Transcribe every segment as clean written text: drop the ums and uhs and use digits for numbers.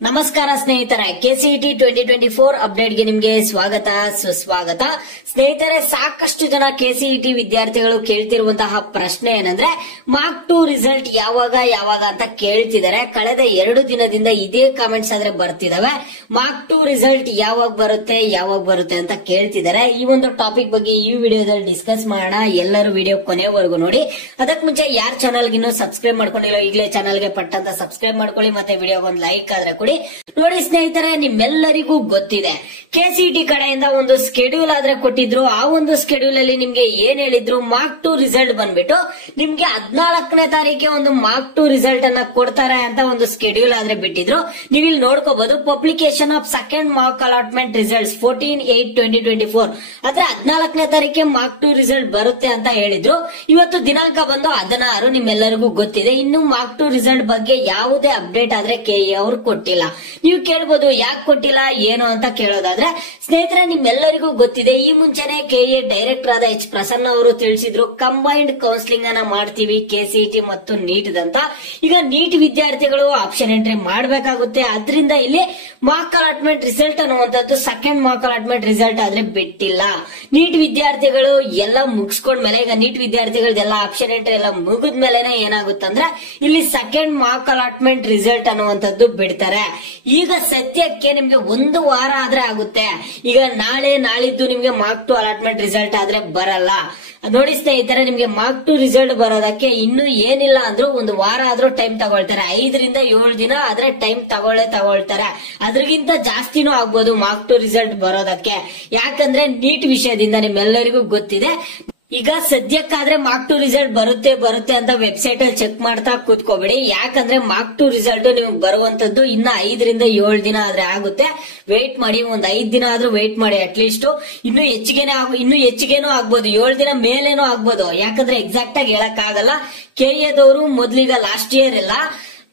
ನಮಸ್ಕಾರ ಸ್ನೇಹಿತರೆ, ಕೆಸಿಇಟಿ 2024 ಅಪ್ಡೇಟ್ಗೆ ನಿಮ್ಗೆ ಸ್ವಾಗತ ಸುಸ್ವಾಗತ. ಸ್ನೇಹಿತರೆ, ಸಾಕಷ್ಟು ಜನ ಕೆಸಿಇಟಿ ವಿದ್ಯಾರ್ಥಿಗಳು ಕೇಳ್ತಿರುವಂತಹ ಪ್ರಶ್ನೆ ಏನಂದ್ರೆ ಮಾರ್ಕ್ 2 ರಿಸಲ್ಟ್ ಯಾವಾಗ ಅಂತ ಕೇಳ್ತಿದ್ದಾರೆ. ಕಳೆದ 2 ದಿನದಿಂದ ಇದೇ ಕಾಮೆಂಟ್ಸ್ ಆದ್ರೆ ಬರ್ತಿದಾವೆ. ಮಾರ್ಕ್ 2 ರಿಸಲ್ಟ್ ಯಾವಾಗ ಬರುತ್ತೆ ಅಂತ ಕೇಳ್ತಿದ್ದಾರೆ. ಈ ಒಂದು ಟಾಪಿಕ್ ಬಗ್ಗೆ ಈ ವಿಡಿಯೋದಲ್ಲಿ ಡಿಸ್ಕಸ್ ಮಾಡೋಣ. ಎಲ್ಲರೂ ವಿಡಿಯೋ ಕೊನೆವರೆಗೂ ನೋಡಿ. ಅದಕ್ಕೆ ಮುಂಚೆ ಯಾರ ಚಾನಲ್ಗೆ ಇನ್ನೂ ಸಬ್ಸ್ಕ್ರೈಬ್ ಮಾಡ್ಕೊಂಡಿಲ್ಲ ಈಗಲೇ ಚಾನಲ್ಗೆ ಪಟ್ಟಂತ ಸಬ್ಸ್ಕ್ರೈಬ್ ಮಾಡ್ಕೊಳ್ಳಿ, ಮತ್ತೆ ವಿಡಿಯೋಗೊಂದು ಲೈಕ್ ಆದ್ರೆ ಕೊಡಿ. ನೋಡಿ ಸ್ನೇಹಿತರೆ, ನಿಮ್ಮೆಲ್ಲರಿಗೂ ಗೊತ್ತಿದೆ ಕೆಸಿಇಟಿ ಕಡೆಯಿಂದ ಒಂದು ಸ್ಕೆಡ್ಯೂಲ್ ಆದ್ರೆ ಕೊಟ್ಟಿದ್ರು. ಆ ಒಂದು ಸ್ಕೆಡ್ಯೂಲ್ ಅಲ್ಲಿ ನಿಮ್ಗೆ ಏನ್ ಹೇಳಿದ್ರು, ಮಾರ್ಕ್ 2 ರಿಸಲ್ಟ್ ಬಂದ್ಬಿಟ್ಟು ನಿಮ್ಗೆ 14ನೇ ತಾರೀಕಿಗೆ ಒಂದು ಮಾರ್ಕ್ 2 ರಿಸಲ್ಟ್ ಅನ್ನ ಕೊಡ್ತಾರೆ ಅಂತ ಒಂದು ಸ್ಕೆಡ್ಯೂಲ್ ಆದ್ರೆ ಬಿಟ್ಟಿದ್ರು. ನೀವು ಇಲ್ಲಿ ನೋಡ್ಕೋಬಹುದು, publication of second mark allotment results 14/8/2024 ಅಂದ್ರೆ 14ನೇ ತಾರೀಕಿಗೆ ಮಾರ್ಕ್ 2 ರಿಸಲ್ಟ್ ಬರುತ್ತೆ ಅಂತ ಹೇಳಿದ್ರು. ಇವತ್ತು ದಿನಾಂಕ ಬಂದು 16. ನಿಮ್ಮೆಲ್ಲರಿಗೂ ಗೊತ್ತಿದೆ, ಇನ್ನು ಮಾರ್ಕ್ 2 ರಿಸಲ್ಟ್ ಬಗ್ಗೆ ಯಾವುದೇ ಅಪ್ಡೇಟ್ ಆದ್ರೆ ಕೆಇಎ ಅವರು ಕೊಟ್ಟಿಲ್ಲ. ನೀವು ಕೇಳ್ಬೋದು ಯಾಕೆ ಕೊಟ್ಟಿಲ್ಲ ಏನು ಅಂತ ಕೇಳೋದಾದ್ರೆ, ಸ್ನೇಹಿತರೆ ನಿಮ್ಮೆಲ್ಲರಿಗೂ ಗೊತ್ತಿದೆ, ಈ ಮುಂಚೆನೆ ಕೆಇಎ ಡೈರೆಕ್ಟರ್ ಆದ ಎಚ್ ಪ್ರಸನ್ನ ಅವರು ತಿಳಿಸಿದ್ರು ಕಂಬೈನ್ಡ್ ಕೌನ್ಸಿಲಿಂಗ್ ಅನ್ನ ಮಾಡ್ತೀವಿ ಕೆಸಿಇಟಿ ಮತ್ತು ನೀಟ್ ಅಂತ. ಈಗ ನೀಟ್ ವಿದ್ಯಾರ್ಥಿಗಳು ಆಪ್ಷನ್ ಎಂಟ್ರಿ ಮಾಡಬೇಕಾಗುತ್ತೆ. ಅದರಿಂದ ಇಲ್ಲಿ ಮಾರ್ಕ್ ಅಲಾಟ್ಮೆಂಟ್ ರಿಸಲ್ಟ್ ಅನ್ನುವಂಥದ್ದು ಸೆಕೆಂಡ್ ಮಾರ್ಕ್ ಅಲಾಟ್ಮೆಂಟ್ ರಿಸಲ್ಟ್ ಆದ್ರೆ ಬಿಟ್ಟಿಲ್ಲ. ನೀಟ್ ವಿದ್ಯಾರ್ಥಿಗಳು ಎಲ್ಲ ಮುಗಿಸ್ಕೊಂಡ್ಮೇಲೆ, ಈಗ ನೀಟ್ ವಿದ್ಯಾರ್ಥಿಗಳದೆಲ್ಲ ಆಪ್ಷನ್ ಎಂಟ್ರಿ ಎಲ್ಲ ಮುಗಿದ್ಮೇಲೆ ಏನಾಗುತ್ತಂದ್ರೆ ಇಲ್ಲಿ ಸೆಕೆಂಡ್ ಮಾರ್ಕ್ ಅಲಾಟ್ಮೆಂಟ್ ರಿಸಲ್ಟ್ ಅನ್ನುವಂಥದ್ದು ಬಿಡ್ತಾರೆ. ಈಗ ಸದ್ಯಕ್ಕೆ ನಿಮ್ಗೆ 1 ವಾರ ಆದ್ರೆ ಆಗುತ್ತೆ. ಈಗ ನಾಳೆ ನಾಳಿದ್ದು ನಿಮ್ಗೆ ಮಾರ್ಕ್ 2 ಅಲಾಟ್ಮೆಂಟ್ ರಿಸಲ್ಟ್ ಆದ್ರೆ ಬರಲ್ಲ. ನೋಡಿ ಸ್ನೇಹಿತರೆ, ನಿಮ್ಗೆ ಮಾರ್ಕ್ 2 ರಿಸಲ್ಟ್ ಬರೋದಕ್ಕೆ ಇನ್ನು ಏನಿಲ್ಲ ಅಂದ್ರೂ 1 ವಾರ ಆದ್ರೂ ಟೈಮ್ ತಗೊಳ್ತಾರೆ. 5 ರಿಂದ 7 ದಿನ ಆದ್ರೆ ಟೈಮ್ ತಗೊಳ್ತಾರೆ. ಅದ್ರಗಿಂತ ಜಾಸ್ತಿನೂ ಆಗ್ಬೋದು ಮಾರ್ಕ್ 2 ರಿಸಲ್ಟ್ ಬರೋದಕ್ಕೆ. ಯಾಕಂದ್ರೆ ನೀಟ್ ವಿಷಯದಿಂದ ನಿಮ್ಮೆಲ್ಲರಿಗೂ ಗೊತ್ತಿದೆ. ಈಗ ಸದ್ಯಕ್ಕಾದ್ರೆ ಮಾರ್ಕ್ 2 ರಿಸಲ್ಟ್ ಬರುತ್ತೆ ಅಂತ ವೆಬ್ಸೈಟ್ ಅಲ್ಲಿ ಚೆಕ್ ಮಾಡ್ತಾ ಕೂತ್ಕೋಬೇಡಿ. ಯಾಕಂದ್ರೆ ಮಾರ್ಕ್ 2 ರಿಸಲ್ಟ್ ನಿಮ್ಗೆ ಬರುವಂತದ್ದು ಇನ್ನ 5 ರಿಂದ 7 ದಿನ ಆದ್ರೆ ಆಗುತ್ತೆ. ವೇಟ್ ಮಾಡಿ, ಒಂದ್ 5 ದಿನ ಆದ್ರೂ ವೇಟ್ ಮಾಡಿ. ಅಟ್ಲೀಸ್ಟ್ ಇನ್ನು ಹೆಚ್ಚಿಗೆನೂ ಆಗ್ಬೋದು, 7 ದಿನ ಮೇಲೇನೂ ಆಗ್ಬೋದು. ಯಾಕಂದ್ರೆ ಎಕ್ಸಾಕ್ಟ್ ಆಗಿ ಹೇಳಕ್ ಆಗಲ್ಲ. ಕೆಇಎದವರು ಮೊದ್ಲೀಗ ಲಾಸ್ಟ್ ಇಯರ್ ಎಲ್ಲ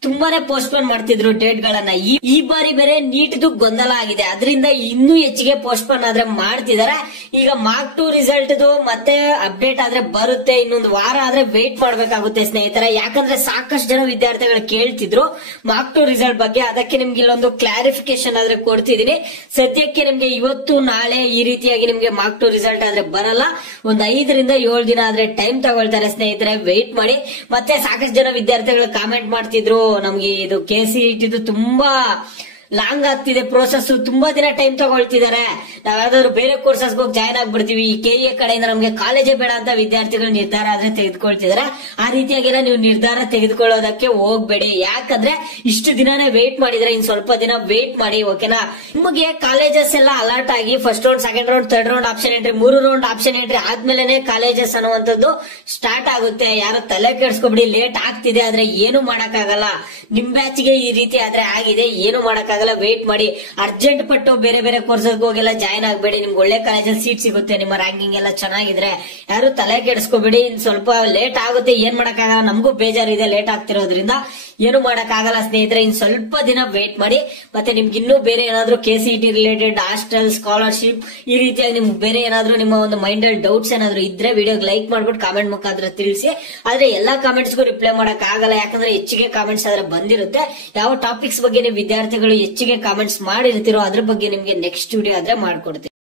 ತುಂಬಾನೇ ಪೋಸ್ಟ್ಪೋನ್ ಮಾಡ್ತಿದ್ರು ಡೇಟ್ ಗಳನ್ನ. ಈ ಬಾರಿ ಬೇರೆ ನೀಟ್ದು ಗೊಂದಲ ಆಗಿದೆ, ಅದರಿಂದ ಇನ್ನೂ ಹೆಚ್ಚಿಗೆ ಪೋಸ್ಟ್ಪೋನ್ ಆದ್ರೆ ಮಾಡ್ತಿದಾರೆ. ಈಗ ಮಾರ್ಕ್ 2 ರಿಸಲ್ಟ್ ಮತ್ತೆ ಅಪ್ಡೇಟ್ ಆದ್ರೆ ಬರುತ್ತೆ. ಇನ್ನೊಂದು ವಾರ ಆದ್ರೆ ವೇಟ್ ಮಾಡ್ಬೇಕಾಗುತ್ತೆ ಸ್ನೇಹಿತರೆ. ಯಾಕಂದ್ರೆ ಸಾಕಷ್ಟು ಜನ ವಿದ್ಯಾರ್ಥಿಗಳು ಕೇಳ್ತಿದ್ರು ಮಾರ್ಕ್ 2 ರಿಸಲ್ಟ್ ಬಗ್ಗೆ. ಅದಕ್ಕೆ ನಿಮ್ಗೆ ಇಲ್ಲೊಂದು ಕ್ಲಾರಿಫಿಕೇಶನ್ ಆದ್ರೆ ಕೊಡ್ತಿದೀನಿ. ಸದ್ಯಕ್ಕೆ ನಿಮ್ಗೆ ಇವತ್ತು ನಾಳೆ ಈ ರೀತಿಯಾಗಿ ನಿಮ್ಗೆ ಮಾರ್ಕ್ 2 ರಿಸಲ್ಟ್ ಆದ್ರೆ ಬರಲ್ಲ. ಒಂದ್ 5 ರಿಂದ 7 ದಿನ ಆದ್ರೆ ಟೈಮ್ ತಗೊಳ್ತಾರೆ ಸ್ನೇಹಿತರೆ, ವೇಟ್ ಮಾಡಿ. ಮತ್ತೆ ಸಾಕಷ್ಟು ಜನ ವಿದ್ಯಾರ್ಥಿಗಳು ಕಾಮೆಂಟ್ ಮಾಡ್ತಿದ್ರು, ನಮ್ಗೆ ಇದು ಕೆಸಿಇಟಿ ತುಂಬಾ ಲಾಂಗ್ ಆಗ್ತಿದೆ ಪ್ರೋಸೆಸ್, ತುಂಬಾ ದಿನ ಟೈಮ್ ತಗೊಳ್ತಿದ್ದಾರೆ, ನಾವ್ ಯಾವ್ದಾದ್ರು ಬೇರೆ ಕೋರ್ಸಸ್ ಹೋಗಿ ಜಾಯ್ನ್ ಆಗ್ಬಿಡ್ತೀವಿ, ಈ ಕೆಇಎ ಕಡೆಯಿಂದ ನಮ್ಗೆ ಕಾಲೇಜೇ ಬೇಡ ಅಂತ ವಿದ್ಯಾರ್ಥಿಗಳು ನಿರ್ಧಾರ ಆದ್ರೆ ತೆಗೆದುಕೊಳ್ತಿದಾರೆ. ಆ ರೀತಿಯಾಗಿಲ್ಲ ನೀವು ನಿರ್ಧಾರ ತೆಗೆದುಕೊಳ್ಳೋದಕ್ಕೆ ಹೋಗ್ಬೇಡಿ. ಯಾಕಂದ್ರೆ ಇಷ್ಟು ದಿನಾನೇ ವೇಟ್ ಮಾಡಿದ್ರೆ ಇನ್ ಸ್ವಲ್ಪ ದಿನ ವೇಟ್ ಮಾಡಿ, ಓಕೆನಾ. ನಿಮಗೆ ಕಾಲೇಜಸ್ ಎಲ್ಲ ಅಲರ್ಟ್ ಆಗಿ first round, second round, third round option entry, 3 round option entry ಆದ್ಮೇಲೆ ಕಾಲೇಜಸ್ ಅನ್ನುವಂಥದ್ದು ಸ್ಟಾರ್ಟ್ ಆಗುತ್ತೆ. ಯಾರು ತಲೆ ಕೆಡಿಸ್ಕೊಬಿಡಿ, ಲೇಟ್ ಆಗ್ತಿದೆ ಆದ್ರೆ ಏನು ಮಾಡಕ್ಕಾಗಲ್ಲ. ನಿಮ್ ಬ್ಯಾಚ್ಗೆ ಈ ರೀತಿ ಆದ್ರೆ ಆಗಿದೆ, ಏನು ಮಾಡಕ್ಕಾಗಲ್ಲ. ವೇಟ್ ಮಾಡಿ. ಅರ್ಜೆಂಟ್ ಪಟ್ಟು ಬೇರೆ ಬೇರೆ ಕೋರ್ಸಸ್ ಹೋಗೆಲ್ಲ ಜಾಯ್ನ್ ಆಗ್ಬೇಡಿ. ನಿಮ್ಗೆ ಒಳ್ಳೆ ಕಾಲೇಜಲ್ಲಿ ಸೀಟ್ ಸಿಗುತ್ತೆ, ನಿಮ್ಮ ರ್ಯಾಂಕಿಂಗ್ ಎಲ್ಲ ಚೆನ್ನಾಗಿದ್ರೆ. ಯಾರು ತಲೆ ಕೆಡಿಸ್ಕೋಬೇಡಿ. ಸ್ವಲ್ಪ ಲೇಟ್ ಆಗುತ್ತೆ, ಏನ್ ಮಾಡಕ್ಕಾಗಲ್ಲ. ನಮಗೂ ಬೇಜಾರಿದೆ ಲೇಟ್ ಆಗ್ತಿರೋದ್ರಿಂದ, ಏನು ಮಾಡಕ್ಕಾಗಲ್ಲ ಸ್ನೇಹಿತರೆ. ಇನ್ ಸ್ವಲ್ಪ ದಿನ ವೇಟ್ ಮಾಡಿ. ಮತ್ತೆ ನಿಮ್ಗೆ ಇನ್ನೂ ಬೇರೆ ಏನಾದ್ರು ಕೆಸಿಇಟಿ ರಿಲೇಟೆಡ್, ಹಾಸ್ಟೆಲ್, ಸ್ಕಾಲರ್ಶಿಪ್, ಈ ರೀತಿಯಾಗಿ ನಿಮ್ಗೆ ಬೇರೆ ಏನಾದ್ರು ನಿಮ್ಮ ಒಂದು ಮೈಂಡ್ ಅಲ್ಲಿ ಡೌಟ್ಸ್ ಏನಾದ್ರು ಇದ್ರೆ ವಿಡಿಯೋಗೆ ಲೈಕ್ ಮಾಡ್ಬಿಟ್ಟು ಕಾಮೆಂಟ್ ಮುಖಾಂತರ ತಿಳಿಸಿ. ಆದ್ರೆ ಎಲ್ಲಾ ಕಾಮೆಂಟ್ಸ್ಗೂ ರಿಪ್ಲೈ ಮಾಡಕ್ ಆಗಲ್ಲ, ಯಾಕಂದ್ರೆ ಹೆಚ್ಚಿಗೆ ಕಾಮೆಂಟ್ಸ್ ಆದ್ರೆ ಬಂದಿರುತ್ತೆ. ಯಾವ ಟಾಪಿಕ್ಸ್ ಬಗ್ಗೆ ನೀವು ವಿದ್ಯಾರ್ಥಿಗಳು ಹೆಚ್ಚಿಗೆ ಕಾಮೆಂಟ್ಸ್ ಮಾಡಿರ್ತೀರೋ ಅದ್ರ ಬಗ್ಗೆ ನಿಮ್ಗೆ ನೆಕ್ಸ್ಟ್ ವಿಡಿಯೋ ಆದ್ರೆ ಮಾಡ್ಕೊಡ್ತೀನಿ.